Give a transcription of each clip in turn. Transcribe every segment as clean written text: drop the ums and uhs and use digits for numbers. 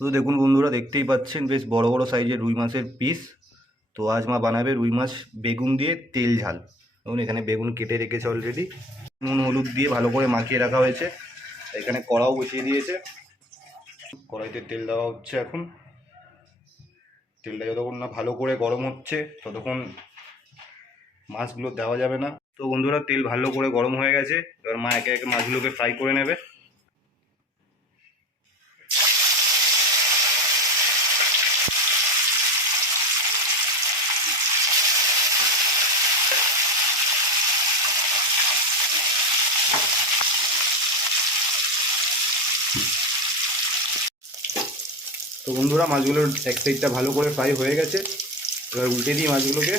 তো দেখুন বন্ধুরা, দেখতেই পাচ্ছেন বেশ বড় বড় সাইজের রুই মাছের পিস। তো আজ মা বানাবে রুই মাছ বেগুন দিয়ে তেল ঝাল। দেখুন এখানে বেগুন কেটে রেখেছে অলরেডি, নুন হলুদ দিয়ে ভালো করে মাখিয়ে রাখা হয়েছে। এখানে কড়াও বসিয়ে দিয়েছে, কড়াইতে তেল দেওয়া হচ্ছে। এখন তেলটা যতক্ষণ না ভালো করে গরম হচ্ছে ততক্ষণ মাছগুলো দেওয়া যাবে না। তো বন্ধুরা, তেল ভালো করে গরম হয়ে গেছে, এবার মা একে একে মাছগুলোকে ফ্রাই করে নেবে। তো বন্ধুরা, মাছগুলোর এক সাইডটা ভালো করে ফ্রাই হয়ে গেছে, এবার উল্টে দিই মাছগুলোকে।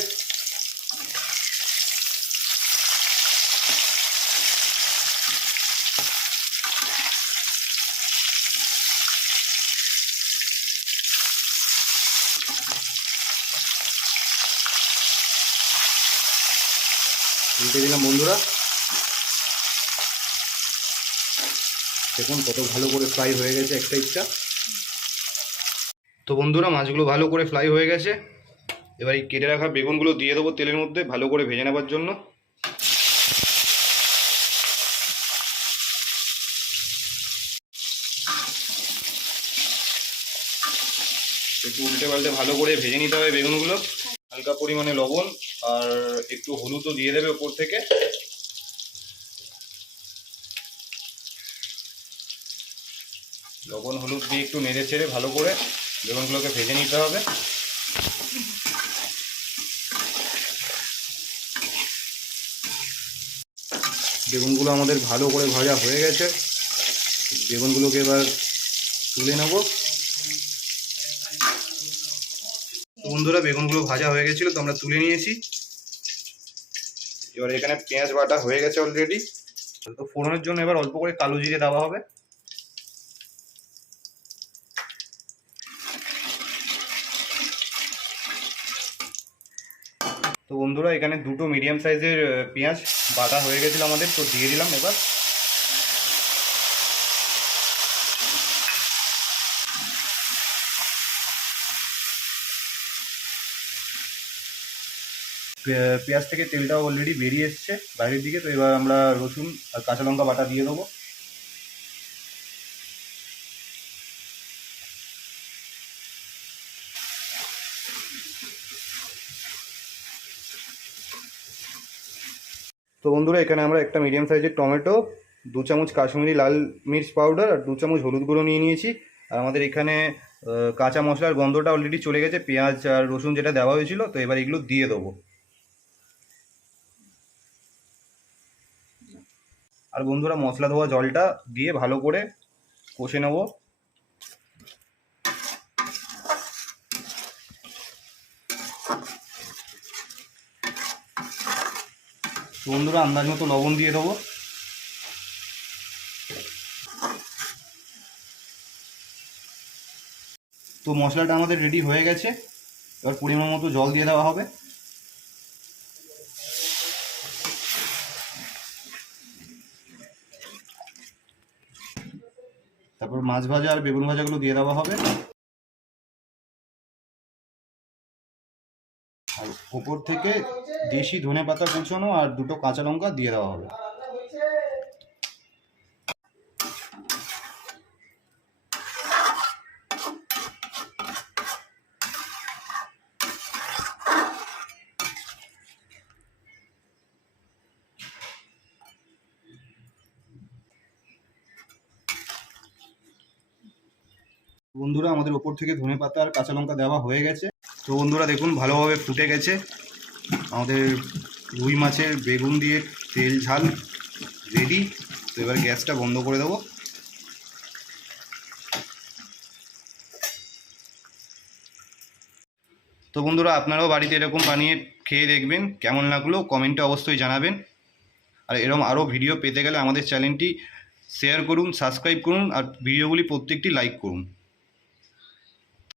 উল্টে দিলাম বন্ধুরা, দেখুন কত ভালো করে ফ্রাই হয়ে গেছে এক সাইডটা। তো বন্ধুরা, মাছগুলো ভালো করে ফ্রাই হয়ে গেছে, এবার এই কেটে রাখা বেগুনগুলো দিয়ে দেবো তেলের মধ্যে ভালো করে ভেজে নেবার জন্য। একটু উল্টে পাল্টে ভালো করে ভেজে নিতে হবে বেগুনগুলো। হালকা পরিমাণে লবণ আর একটু হলুদও দিয়ে দেবে ওপর থেকে। লবণ হলুদ দিয়ে একটু নেড়ে চেড়ে ভালো করে বেগুনগুলোকে ভেজে নিতে হবে। বেগুনগুলো আমাদের ভালো করে ভাজা হয়ে গেছে, বেগুনগুলোকে এবার তুলে নেব। বন্ধুরা, বেগুনগুলো ভাজা হয়ে গেছিলো, তো আমরা তুলে নিয়েছি। এবার এখানে পেঁয়াজ বাটা হয়ে গেছে অলরেডি। তো ফোড়নের জন্য এবার অল্প করে কালো জিরে দেওয়া হবে। তো বন্ধুরা, এখানে দুটো মিডিয়াম সাইজের পেঁয়াজ বাটা হয়ে গেছিলো আমাদের, তো দিয়ে দিলাম এবার। পেঁয়াজ থেকে তেলটাও অলরেডি বেরিয়ে এসছে বাইরের দিকে। তো এবার আমরা রসুন আর কাঁচা লঙ্কা বাটা দিয়ে দেবো। তো বন্ধুরা, এখানে আমরা একটা মিডিয়াম সাইজের টমেটো, 2 চামচ কাশ্মীরি লাল মির্চ পাউডার আর 2 চামচ হলুদ গুঁড়ো নিয়ে নিয়েছি। আর আমাদের এখানে কাঁচা মশলার গন্ধটা অলরেডি চলে গেছে, পেঁয়াজ আর রসুন যেটা দেওয়া হয়েছিল। তো এবার এগুলো দিয়ে দেবো। আর বন্ধুরা, মশলা ধোয়া জলটা দিয়ে ভালো করে কষে নেব। বন্ধুরা, আন্দাজ মতো লবণ দিয়ে দেবো। তো মশলাটা আমাদের রেডি হয়ে গেছে, এবার পরিমাণ মতো জল দিয়ে দেওয়া হবে। তারপর মাছ ভাজা আর বেগুন ভাজাগুলো দিয়ে দেওয়া হবে, আর ওপর থেকে দেশি ধনে পাতা কুচোনো আর 2টো কাঁচা লঙ্কা দিয়ে দেওয়া হবে। বন্ধুরা, আমাদের ওপর থেকে ধনে পাতা আর কাঁচা লঙ্কা দেওয়া হয়ে গেছে। তো বন্ধুরা, দেখুন ভালোভাবে ফুটে গেছে আমাদের রুই মাছের বেগুন দিয়ে তেল ঝাল রেডি। তো এবার গ্যাসটা বন্ধ করে দেবো। তো বন্ধুরা, আপনারাও বাড়িতে এরকম বানিয়ে খেয়ে দেখবেন, কেমন লাগলো কমেন্টে অবশ্যই জানাবেন। আর এরকম আরও ভিডিও পেতে গেলে আমাদের চ্যানেলটি শেয়ার করুন, সাবস্ক্রাইব করুন আর ভিডিওগুলি প্রত্যেকটি লাইক করুন।